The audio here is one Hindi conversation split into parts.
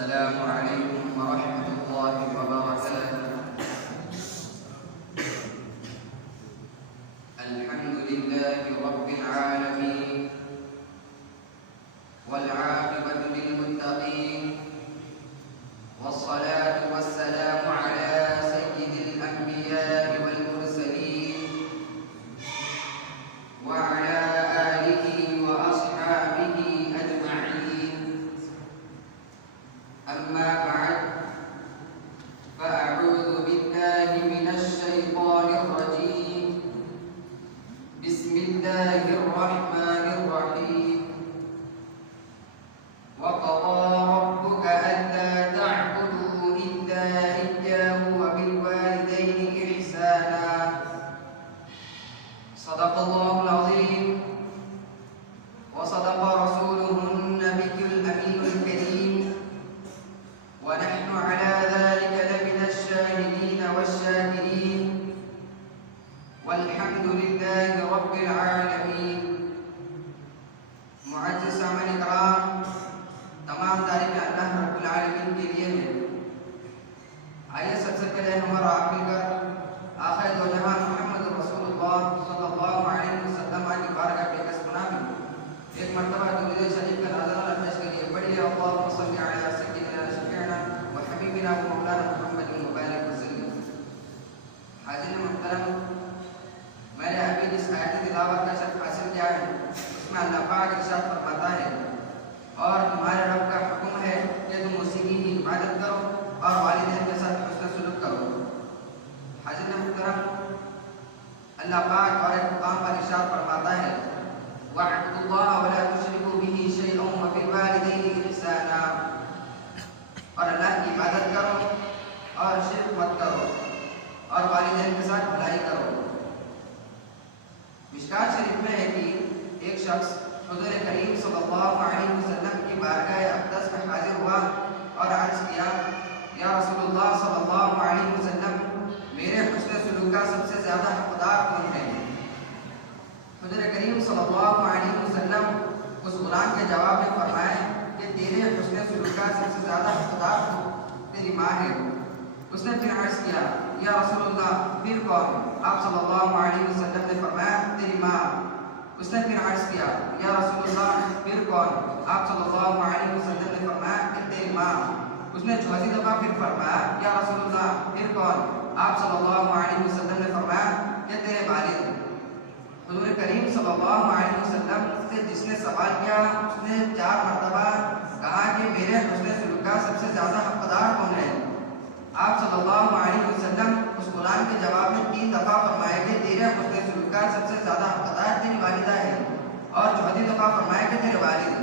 अस्सलामु अलैकुम वरहमतुल्लाहि वबरकातुह। अल्हम्दुलिल्लाहि रब्बिल आलमीन वल आक़िबतु लिल मुत्तक़ीन वस्सलातु वस्सलामु अला सय्यिदिल अंबिया'i वल मुरसलीन व अला आलिहि व अस्हाबिहि अजमईन। अम्मा बअद फ़अऊज़ु बिल्लाहि मिनश शैतानिर रजीम। बिस्मिल्लाहिर रहमानिर रहीम। वक़ज़ा रब्बुका अल्ला तअबुदू इल्ला इय्याहु व बिल वालिदैनि इहसाना। सदक़ल्लाहुल अज़ीम व सदक़ रसूलुहुन नबियुल अमीनुल करीम व नहनु अला ज़ालिका लमिनश शाहिदीन वश्शाकिरीन वल्हम्दुलिल्लाहि रब्बिल आलमीन। मुअज़्ज़ज़ सामईन किराम, तमाम तारीफ़ अल्लाह रब्बुल आलमीन के लिए है। आइए सबसे पहले हमारा आखिर आखिर दो जहां मोहम्मद रसूलुल्लाह सल्लल्लाहु अलैहि वसल्लम की बारगाह में कसमना में एक मर्तबा दुरूद शरीफ का नज़राना पेश करिए। पढ़िए अल्लाहुम्मा सल्लि अला सय्यिदिना शफीअना व हबीबिना व मौलाना मुहम्मद मुबारक वसल्लम। हाज़िर मुहतरम, मैंने अभी जिस आयत तिलावत का शर्फ हासिल किया है उसमें अल्लाह पाक इरशाद फरमाता है, और तुम्हारे रब का हुक्म है कि तुम उसी की इबादत करो और वालिदैन के साथ हुस्न सुलूक करो। हाज़िर मुहतरम, अल्लाह पाक और एक मुकाम पर इरशाद फरमाता है, वअब्दुल्लाह व ला तुशरिकू बिही शैअन व बिल वालिदैनि इहसाना। और अल्लाह की इबादत करो और शिर्क मत करो और वालिदैन के साथ भलाई करो। मिशकात शरीफ में है कि एक शख्स हुज़ूर करीम सल्लल्लाहु अलैहि वसल्लम की बारगाह अक़दस में हाजिर हुआ और अर्ज़ किया, या रसूलुल्लाह सल्लल्लाहु अलैहि वसल्लम, मेरे हुस्न सुलूक का सबसे ज़्यादा हक़दार कौन है? हुज़ूर करीम सल्लल्लाहु अलैहि वसल्लम उस गुलाम के जवाब में फरमाए कि तेरे हुस्न सुलूक का सबसे ज़्यादा हक़दार तो तेरी माँ है। उसने फिर अर्ज़ किया, या रसूलुल्लाह, फिर कौन? आप सल्लल्लाहु अलैहि वसल्लम ने फरमाया, तेरी माँ। उसने फिर अर्ज़ किया, या रसूलुल्लाह, फिर कौन? आप सल्लल्लाहु अलैहि वसल्लम ने फरमाया कि तेरी माँ। उसने चौथी दफ़ा फिर फरमाया, या रसूलुल्लाह, फिर कौन? आप सल्लल्लाहु अलैहि वसल्लम ने फरमाया कि तेरे वालिद। हुज़ूर करीम सल्लल्लाहु अलैहि वसल्लम से जिसने सवाल किया उसने 4 मरतबा कहा कि मेरे हुस्न सुलूक का सबसे ज़्यादा हक़दार कौन है? आप सल्लल्लाहु अलैहि वसल्लम उस गुलाम के जवाब में 3 दफ़ा फरमाए कि तेरे हुस्न सुलूक का सबसे ज़्यादा हक़दार तेरी वालिदा है, और चौथी दफ़ा फरमाए कि तेरे वालिद।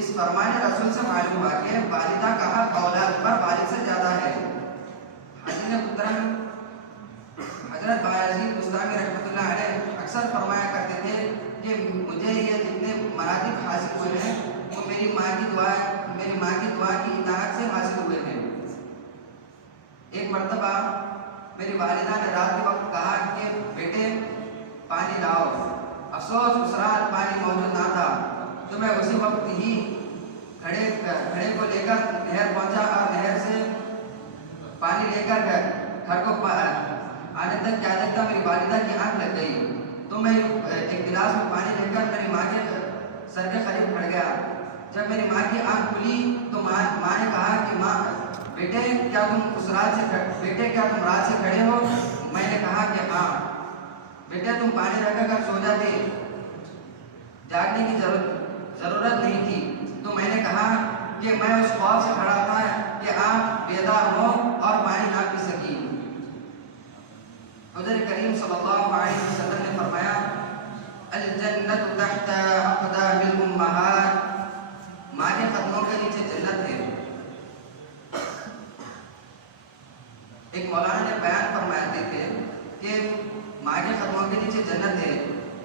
इस फरमाने रसूल से मालूम हुआ कि वालिदा का हक़ औलाद पर वालिद से ज़्यादा है। हाज़िर मुहतरम, हज़रत बायज़ीद बुस्तामी रहमतुल्लाह अलैह अक्सर फरमाया करते थे कि मुझे ये जितने मरातिब हासिल हुए हैं वो मेरी माँ की दुआ की इताअत से हासिल हुए हैं। एक मरतबा मेरी वालिदा ने रात के वक्त कहा कि बेटे पानी लाओ। अफसोस उस रात पानी मौजूद ना था, तो मैं उसी वक्त ही घड़े को लेकर नहर पहुंचा और नहर से पानी लेकर घर को आने तक क्या देखता मेरी वालिदा की आंख लग गई। तो मैं एक गिलास में पानी लेकर मेरी माँ के सर के करीब खड़ गया। जब मेरी माँ की आंख खुली तो माँ ने कहा कि माँ, बेटे क्या तुम रात से खड़े हो? मैंने कहा कि हाँ। बेटे तुम पानी रखकर सो जाते, जागने की जरूरत नहीं थी। तो मैंने कहा कि मैं उस ख्वाब से खड़ा था कि आप बेदार हो और पानी ना पी सकी। हुज़ूर करीम सल्लल्लाहु अलैहि वसल्लम ने फरमाया, अल जन्नतु तहता अक़दामिल उम्महात, माँ के कदमों के नीचे जन्नत है। एक मौलाना ने बयान फरमाते थे कि माँ के कदमों के नीचे जन्नत है।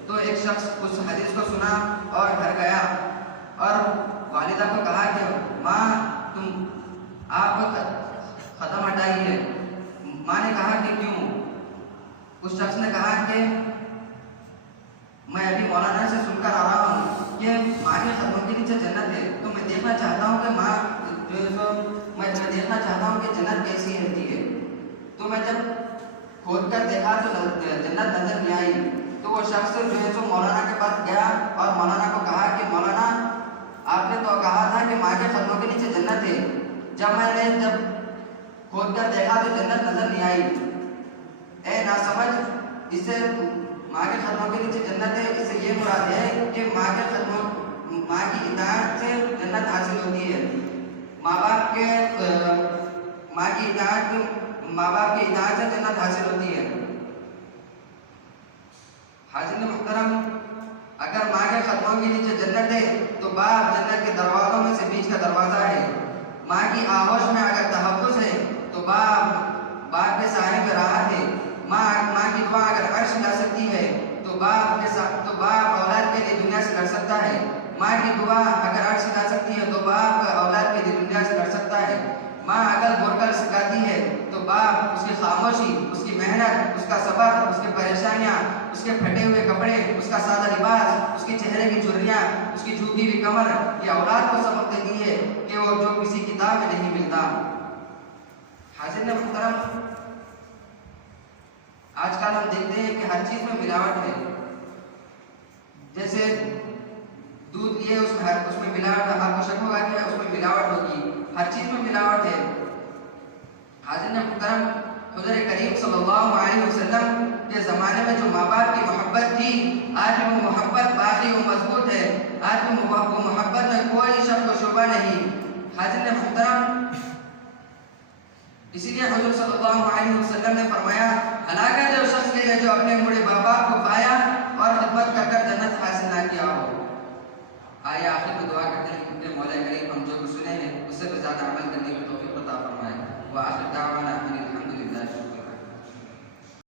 तो एक शख्स उस हदीस को सुना और घर गया और वालिदा को कहा कि माँ, तुम आप कदम हटाइए। माँ ने कहा कि क्यों? उस शख्स ने कहा कि मैं अभी मौलाना से सुनकर आ रहा हूँ कि माँ के कदमों के नीचे जन्नत है, तो मैं देखना चाहता हूँ कि माँ जो जानता हूँ कि जन्नत कैसी रहती है। तो मैं जब खोद कर देखा तो जन्नत नजर नहीं आई। तो वो शख्स जो है सो मौलाना के पास गया और मौलाना को कहा कि मौलाना, आपने तो कहा था कि माँ के कदमों के नीचे जन्नत है। जब खोद कर देखा तो जन्नत नजर नहीं आई। ए नासमझ, इससे माँ के कदमों के नीचे जन्नत है, इससे ये मुराद है कि माँ की इताअत से जन्नत हासिल होती है। माँ बाप की इताअत से जन्नत हासिल होती है। हाज़िर मुहतरम, अगर माँ के कदमों के नीचे जन्नत है तो बाप जन्नत के दरवाज़ों में से बीच का दरवाज़ा है। माँ की आगोश में अगर तहफ़्फ़ुज़ है तो बाप के साए में राहत है। माँ की दुआ अगर अर्श ला सकती है तो बाप औलाद के लिए दुनिया से लड़ सकता है। माँ की दुआ अगर अर्श ला सकती है तो बाप औलाद के लिए दुनिया से लड़ सकता है। माँ अगर बोलकर सिखाती है तो बाप उसकी खामोशी, उसकी मेहनत, उसका सब्र, उसकी परेशानियाँ, उसके फटे हुए कपड़े, उसका सादा लिबास, उसके चेहरे की झुर्रियाँ, उसकी झुकी हुई कमर, ये औलाद को सबक देती है कि वो जो किसी किताब में नहीं मिलता। हाज़िर मुहतरम, आजकल हम देखते हैं कि हर चीज़ में मिलावट है। जैसे दूध लिए उसमें मिलावट, आपको शक होगा कि उसमें मिलावट होगी, हर चीज़ में मिलावट है। हाज़िर मुहतरम, हुज़ूर करीम सल्लल्लाहु अलैहि वसल्लम के ज़माने में जो माँ बाप की मोहब्बत थी, आज भी वो मोहब्बत बाकी और मजबूत है। आज भी वो मोहब्बत में कोई शक व शुबा नहीं। हाज़िर मुहतरम, इसीलिए हुज़ूर सल्लल्लाहु अलैहि वसल्लम ने फरमाया, हलाकत है उस शख्स के लिए जो अपने बूढ़े बाबा को पाया और खिदमत कर जन्नत हासिल ना किया हो। आइए आखिर में दुआ करते हैं कि मौला